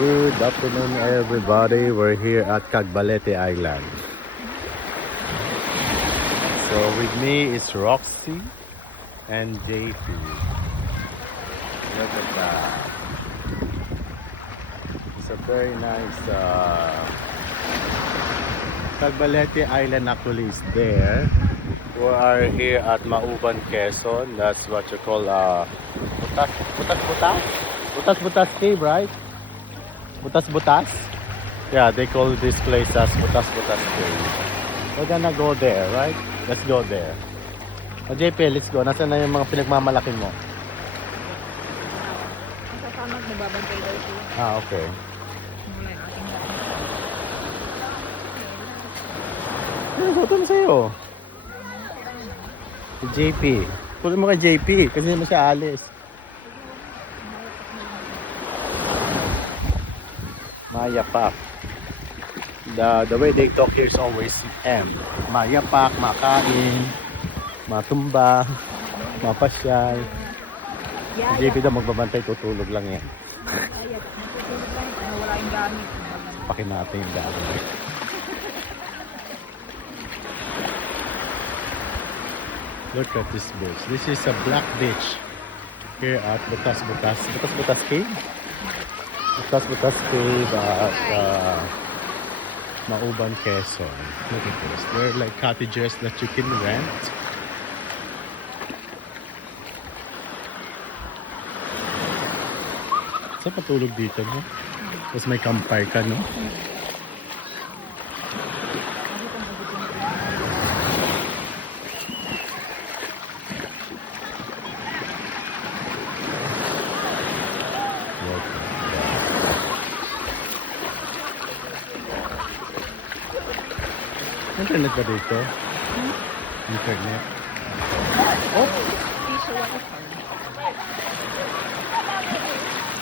Good afternoon, everybody. We're here at Cagbalete Island. So with me is Roxy and JP. Look at that. It's a very nice Cagbalete Island actually is there. We are here at Mauban, Quezon. That's what you call Butas Cave, right? Butas? Yeah, they call this place as Butas Cave. We're gonna go there, right? Let's go there. O JP, let's go. Nasaan na yung mga pinagmamalaki mo? Kasama nagbabantay daw siya. Okay. Wala yung ating daan. Ano ba ito na sa'yo? Si JP. Kunin mo kay JP kasi hindi mo siya alis. Mayapak. The way they talk here is always M. Mayapak, makain, matumba, mapasyal. Si JP daw magbabantay, tutulog lang yan. Wala yung gamit. Pakin natin yung daan. Look at this beach. This is a black beach here at Butas Cave. Butas Cave at Mauban, Quezon. Look at this. They're like cottages that you can rent. Saan patulog dito, no? Tapos may campfire ka, no? Internet ba dito? Internet? Oh! Piso ako.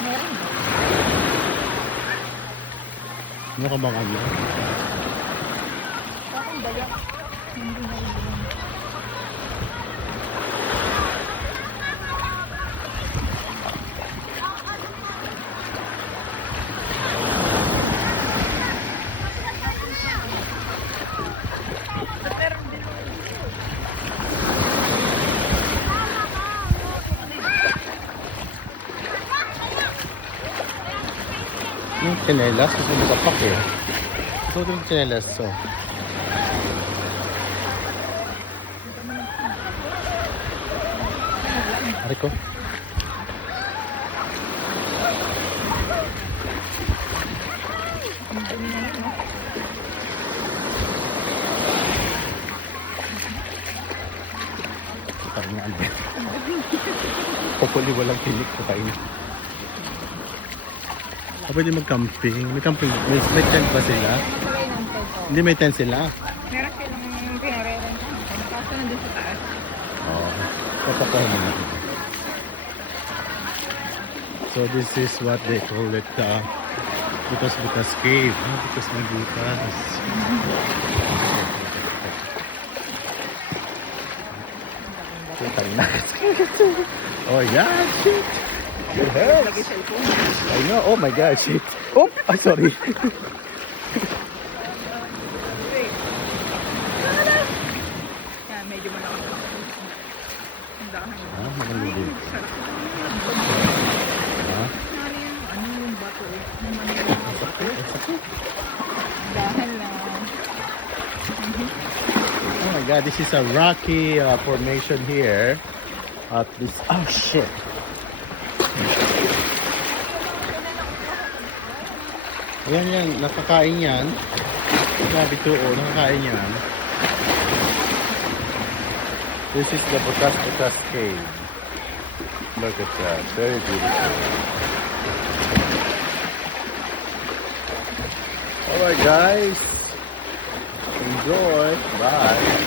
Meron ba? Ano ka bang ano? Bakong dayak. Hindi na rin ganun. Yung tsinelas, kasi nakapak eh. Ito yung tsinelas, so. Ari ko. Ang dumi na yun, no? Patay na ano. Hopefully walang tinik, patay na. Pwede mag-camping. May camping. May tent ba sila? Nakalay ng tent, oh. Hindi may tent sila. Meron silang pinareren ka. Kaso nandun sa taas. Oo. Papapahin mo. So this is what they call it. Butas Cave. Butas na butas. Putang na. Oh yeah, shit. It hurts. Lagi cellphone. I know. Oh my God, shit. Oh, sorry. Yan, medyo malaki. Ang daan. Malaki. Sarap. Ha? Ano yung bato eh. Dahan lang. Oh my God, this is a rocky formation here. At this, oh shit. Ayan yan, nakakain yan. Sabi to, oh, nakakain yan. This is the Butas Cave. Look at that, very beautiful. Alright guys, enjoy, bye.